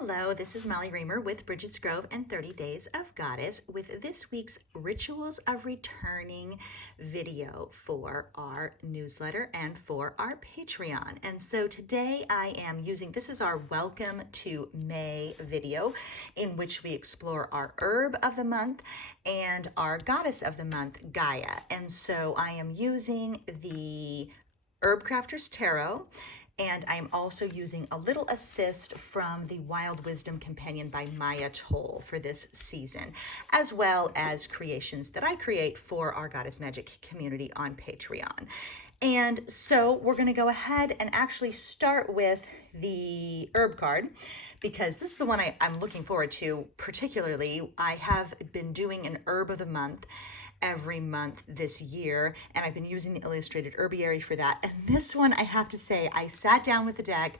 Hello, this is Molly Reamer with Bridget's Grove and 30 Days of Goddess with this week's Rituals of Returning video for our newsletter and for our Patreon. And so today I am using, this is our Welcome to May video in which we explore our herb of the month and our goddess of the month, Gaia. And so I am using the Herbcrafter's Tarot, and I'm also using a little assist from the Wild Wisdom Companion by Maya Toll for this season, as well as creations that I create for our Goddess Magic community on Patreon. And so we're going to go ahead and actually start with the herb card, because this is the one I'm looking forward to particularly. I have been doing an herb of the month every month this year, and I've been using the illustrated Herbiary for that. And this one, I have to say, I sat down with the deck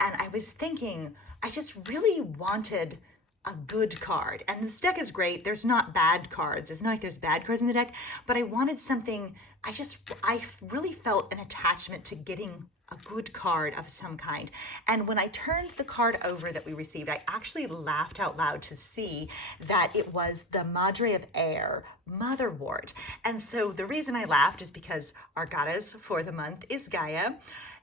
and I was thinking, I just really wanted a good card. And this deck is great. There's not bad cards. It's not like there's bad cards in the deck, but I wanted something, I really felt an attachment to getting a good card of some kind. And when I turned the card over that we received, I actually laughed out loud to see that it was the Madre of Air, Motherwort. And so the reason I laughed is because our goddess for the month is Gaia,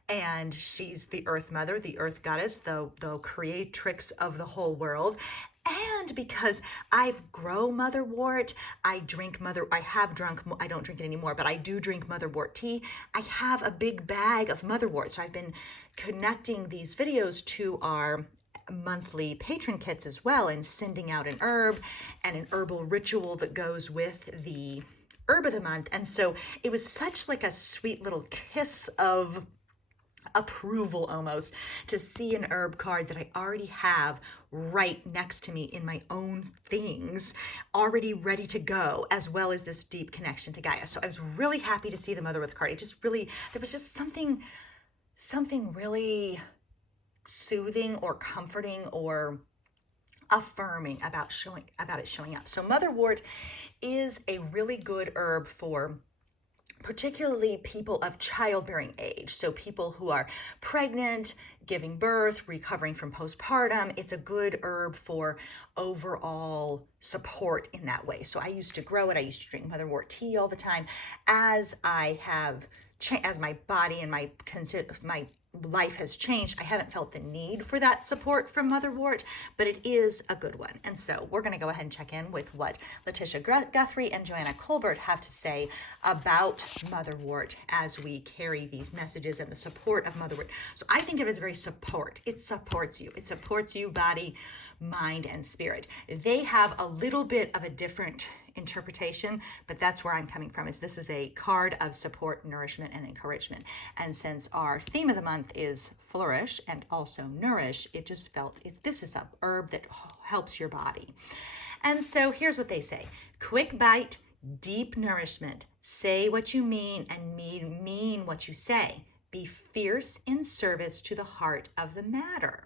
and she's the Earth Mother, the Earth Goddess, the creatrix of the whole world. And because I've grown motherwort, I don't drink it anymore, but I do drink motherwort tea. I have a big bag of motherwort. So I've been connecting these videos to our monthly patron kits as well, and sending out an herb and an herbal ritual that goes with the herb of the month. And so it was such like a sweet little kiss of approval almost to see an herb card that I already have right next to me in my own things, already ready to go, as well as this deep connection to Gaia. So I was really happy to see the Mother with card. It just really, there was just something really soothing or comforting or affirming about it showing up. So Motherwort is a really good herb for particularly people of childbearing age. So people who are pregnant, giving birth, recovering from postpartum. It's a good herb for overall support in that way. So I used to grow it. I used to drink motherwort tea all the time. As my body and my life has changed, I haven't felt the need for that support from motherwort, but it is a good one. And so we're going to go ahead and check in with what Letitia Guthrie and Joanna Colbert have to say about motherwort as we carry these messages and the support of motherwort. So I think of it as very support. It supports you. It supports you, body, mind, and spirit. They have a little bit of a different interpretation, but that's where I'm coming from. This is a card of support, nourishment, and encouragement. And since our theme of the month is flourish and also nourish, it just felt this is a herb that helps your body. And so here's what they say: quick bite, deep nourishment. Say what you mean and mean what you say. Be fierce in service to the heart of the matter.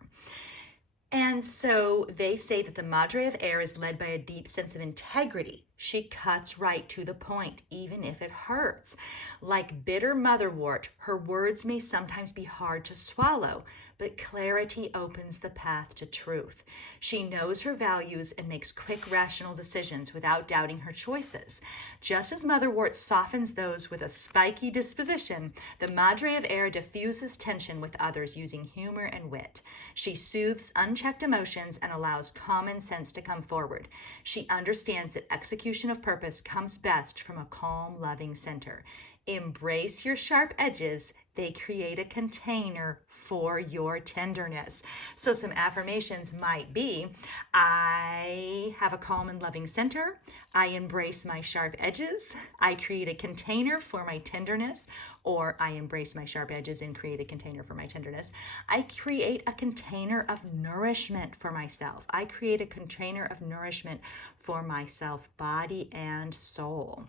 And so they say that the Madre of Air is led by a deep sense of integrity. She cuts right to the point, even if it hurts. Like bitter motherwort, her words may sometimes be hard to swallow, but clarity opens the path to truth. She knows her values and makes quick, rational decisions without doubting her choices. Just as motherwort softens those with a spiky disposition, the Madre of Air diffuses tension with others using humor and wit. She soothes unchecked emotions and allows common sense to come forward. She understands that execution of purpose comes best from a calm, loving center. Embrace your sharp edges. They create a container for your tenderness. So some affirmations might be: I have a calm and loving center. I embrace my sharp edges. I create a container for my tenderness. Or I embrace my sharp edges and create a container for my tenderness. I create a container of nourishment for myself. I create a container of nourishment for myself, body and soul.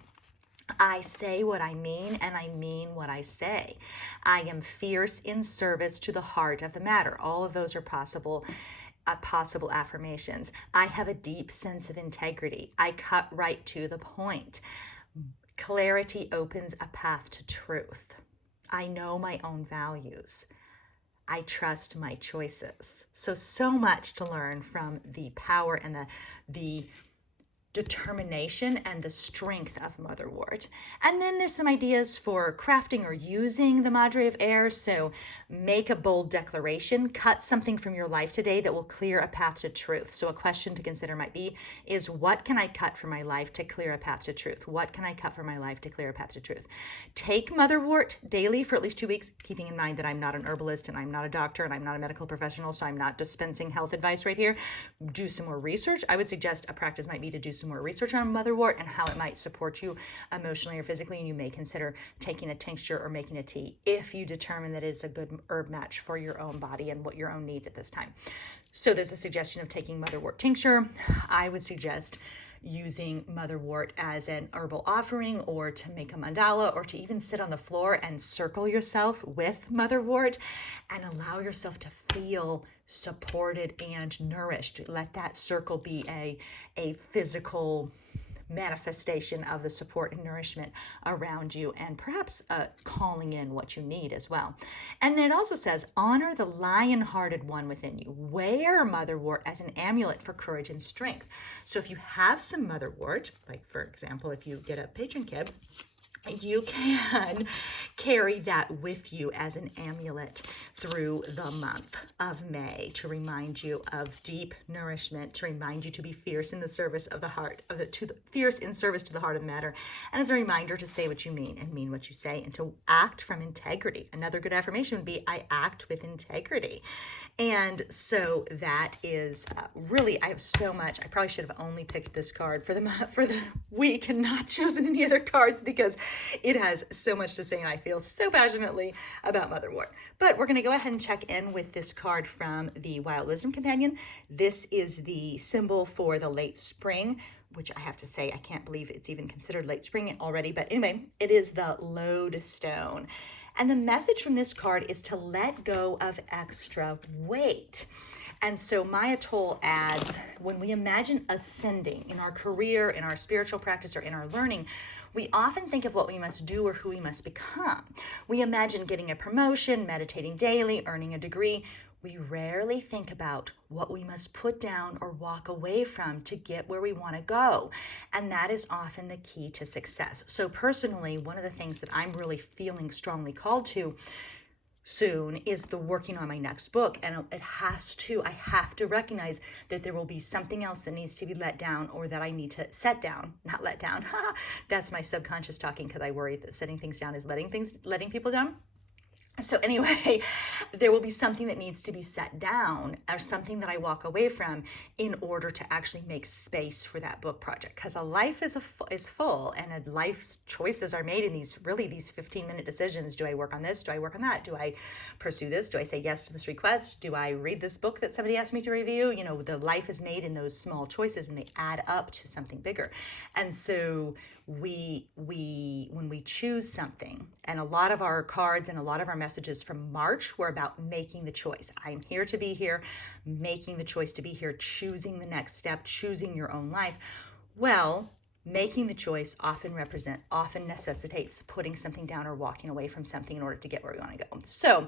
I say what I mean, and I mean what I say. I am fierce in service to the heart of the matter. All of those are possible affirmations. I have a deep sense of integrity. I cut right to the point. Clarity opens a path to truth. I know my own values. I trust my choices. So much to learn from the power and the determination and the strength of motherwort. And then there's some ideas for crafting or using the Madre of Air. So make a bold declaration, cut something from your life today that will clear a path to truth. So a question to consider might be, is what can I cut from my life to clear a path to truth? What can I cut from my life to clear a path to truth? Take motherwort daily for at least 2 weeks, keeping in mind that I'm not an herbalist and I'm not a doctor and I'm not a medical professional, so I'm not dispensing health advice right here. Do some more research. I would suggest a practice might be to do some more research on motherwort and how it might support you emotionally or physically, and you may consider taking a tincture or making a tea if you determine that it's a good herb match for your own body and what your own needs at this time. So there's a suggestion of taking motherwort tincture. I would suggest using motherwort as an herbal offering, or to make a mandala, or to even sit on the floor and circle yourself with motherwort and allow yourself to feel supported and nourished. Let that circle be a physical manifestation of the support and nourishment around you, and perhaps calling in what you need as well. And then it also says, honor the lion-hearted one within you. Wear motherwort as an amulet for courage and strength. So if you have some motherwort, like for example, if you get a patron kit, you can carry that with you as an amulet through the month of May to remind you of deep nourishment, to remind you to be fierce in the service of the heart, fierce in service to the heart of the matter, and as a reminder to say what you mean and mean what you say, and to act from integrity. Another good affirmation would be, I act with integrity. And so that is really, I have so much. I probably should have only picked this card for the week and not chosen any other cards, because it has so much to say and I feel so passionately about motherwort. But we're going to go ahead and check in with this card from the Wild Wisdom Companion. This is the symbol for the late spring, which I have to say, I can't believe it's even considered late spring already. But anyway, it is the lodestone. And the message from this card is to let go of extra weight. And so Maya Toll adds, when we imagine ascending in our career, in our spiritual practice, or in our learning, we often think of what we must do or who we must become. We imagine getting a promotion, meditating daily, earning a degree. We rarely think about what we must put down or walk away from to get where we want to go. And that is often the key to success. So personally, one of the things that I'm really feeling strongly called to soon is the working on my next book. And I have to recognize that there will be something else that needs to be let down, or that I need to set down, not let down. That's my subconscious talking, because I worry that setting things down is letting people down. So anyway, there will be something that needs to be set down, or something that I walk away from, in order to actually make space for that book project. Because a life is full, and a life's choices are made in these 15-minute decisions. Do I work on this? Do I work on that? Do I pursue this? Do I say yes to this request? Do I read this book that somebody asked me to review? You know, the life is made in those small choices, and they add up to something bigger. And so when we choose something, and a lot of our cards and a lot of our messages from March were about making the choice. I'm here to be here, making the choice to be here, choosing the next step, choosing your own life. Well, making the choice often necessitates putting something down or walking away from something in order to get where we want to go. So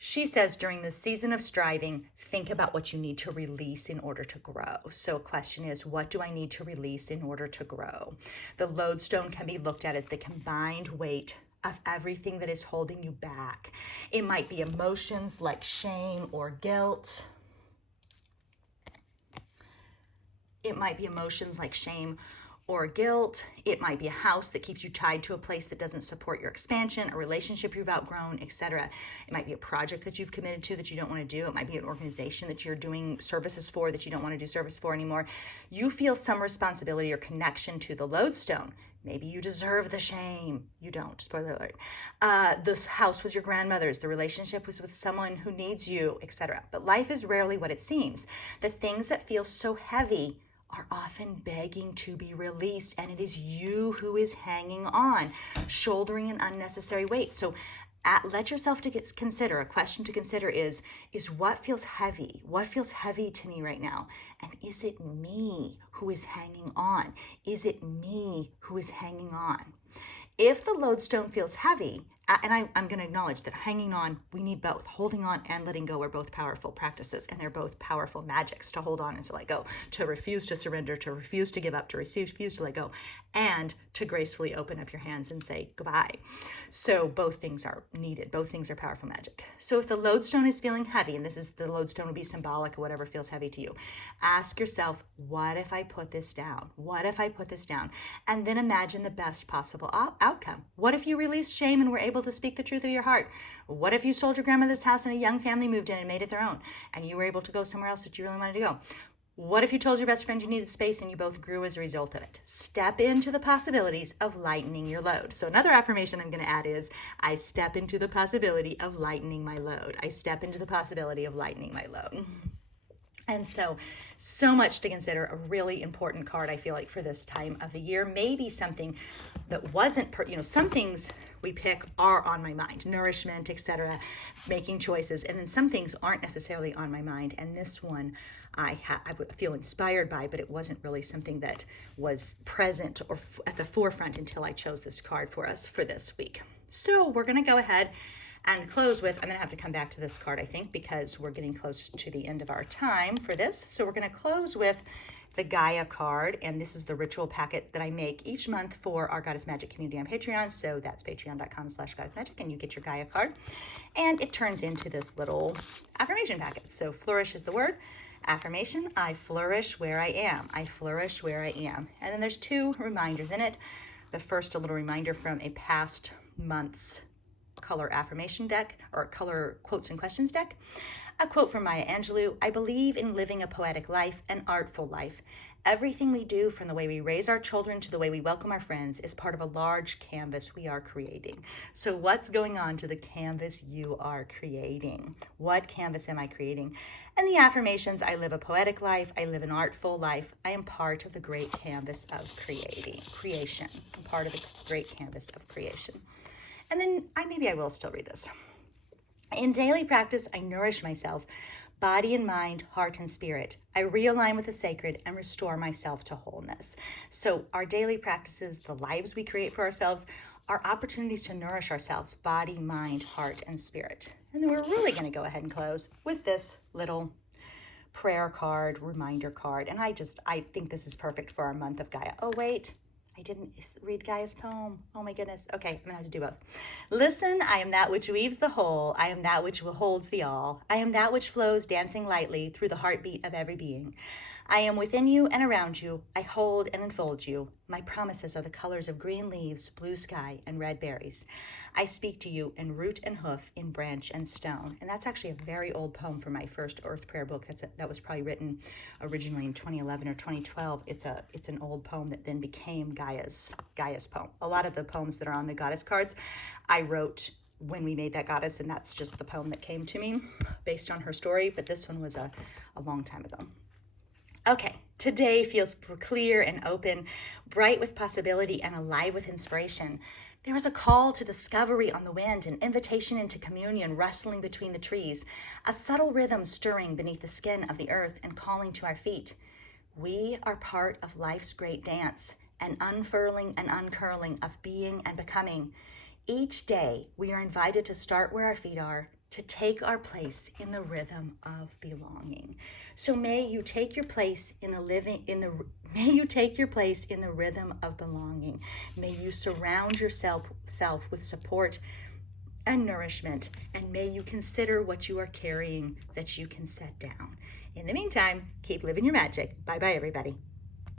she says, during the season of striving, think about what you need to release in order to grow. So a question is, what do I need to release in order to grow? The lodestone can be looked at as the combined weight of everything that is holding you back. It might be emotions like shame or guilt. It might be emotions like shame or guilt. It might be a house that keeps you tied to a place that doesn't support your expansion, a relationship you've outgrown, etc. It might be a project that you've committed to that you don't want to do. It might be an organization that you're doing services for that you don't want to do service for anymore. You feel some responsibility or connection to the lodestone. Maybe you deserve the shame. You don't, spoiler alert. This house was your grandmother's. The relationship was with someone who needs you, etc. But life is rarely what it seems. The things that feel so heavy are often begging to be released, and it is you who is hanging on, shouldering an unnecessary weight. So let yourself consider, a question to consider is what feels heavy? What feels heavy to me right now? And is it me who is hanging on? Is it me who is hanging on? If the lodestone feels heavy, and I'm going to acknowledge that hanging on, we need both. Holding on and letting go are both powerful practices, and they're both powerful magics, to hold on and to let go, to refuse to surrender, to refuse to give up, to refuse to let go, and to gracefully open up your hands and say goodbye. So both things are needed. Both things are powerful magic. So if the lodestone is feeling heavy, and this is, the lodestone will be symbolic of whatever feels heavy to you, ask yourself, what if I put this down? What if I put this down? And then imagine the best possible outcome. What if you released shame and were able to speak the truth of your heart? What if you sold your grandmother's house and a young family moved in and made it their own, and you were able to go somewhere else that you really wanted to go? What if you told your best friend you needed space and you both grew as a result of it? Step into the possibilities of lightening your load. So another affirmation I'm going to add is, I step into the possibility of lightening my load. I step into the possibility of lightening my load. And so much to consider. A really important card, I feel like, for this time of the year. Maybe something that wasn't, some things we pick are on my mind, nourishment, etc., making choices. And then some things aren't necessarily on my mind. And this one I feel inspired by, but it wasn't really something that was present or at the forefront until I chose this card for us for this week. So we're going to go ahead and close with, I'm going to have to come back to this card, I think, because we're getting close to the end of our time for this. So we're going to close with the Gaia card, and this is the ritual packet that I make each month for our Goddess Magic community on Patreon. So that's patreon.com/goddessmagic, and you get your Gaia card, and it turns into this little affirmation packet. So flourish is the word. Affirmation, I flourish where I am. I flourish where I am. And then there's 2 reminders in it. The first, a little reminder from a past month's color affirmation deck, or color quotes and questions deck. A quote from Maya Angelou, I believe in living a poetic life, an artful life. Everything we do, from the way we raise our children to the way we welcome our friends, is part of a large canvas we are creating. So what's going on to the canvas you are creating? What canvas am I creating? And the affirmations, I live a poetic life, I live an artful life, I am part of the great canvas of creation. I'm part of the great canvas of creation. And then maybe I will still read this. In daily practice, I nourish myself, body and mind, heart and spirit. I realign with the sacred and restore myself to wholeness. So our daily practices, the lives we create for ourselves, are opportunities to nourish ourselves, body, mind, heart, and spirit. And then we're really going to go ahead and close with this little prayer card, reminder card. And I think this is perfect for our month of Gaia. Oh, wait. I didn't read Gaia's poem. Oh my goodness. Okay, I'm gonna have to do both. Listen, I am that which weaves the whole. I am that which holds the all. I am that which flows dancing lightly through the heartbeat of every being. I am within you and around you. I hold and enfold you. My promises are the colors of green leaves, blue sky, and red berries. I speak to you in root and hoof, in branch and stone. And that's actually a very old poem from my first Earth Prayer book. That was probably written originally in 2011 or 2012. It's an old poem that then became Gaia's poem. A lot of the poems that are on the goddess cards, I wrote when we made that goddess, and that's just the poem that came to me based on her story. But this one was a long time ago. Okay, today feels clear and open, bright with possibility and alive with inspiration. There is a call to discovery on the wind, an invitation into communion rustling between the trees, a subtle rhythm stirring beneath the skin of the earth and calling to our feet. We are part of life's great dance, an unfurling and uncurling of being and becoming. Each day, we are invited to start where our feet are, to take our place in the rhythm of belonging. So may you take your place in the rhythm of belonging. May you surround yourself with support and nourishment, and may you consider what you are carrying that you can set down. In the meantime, keep living your magic. Bye-bye, everybody.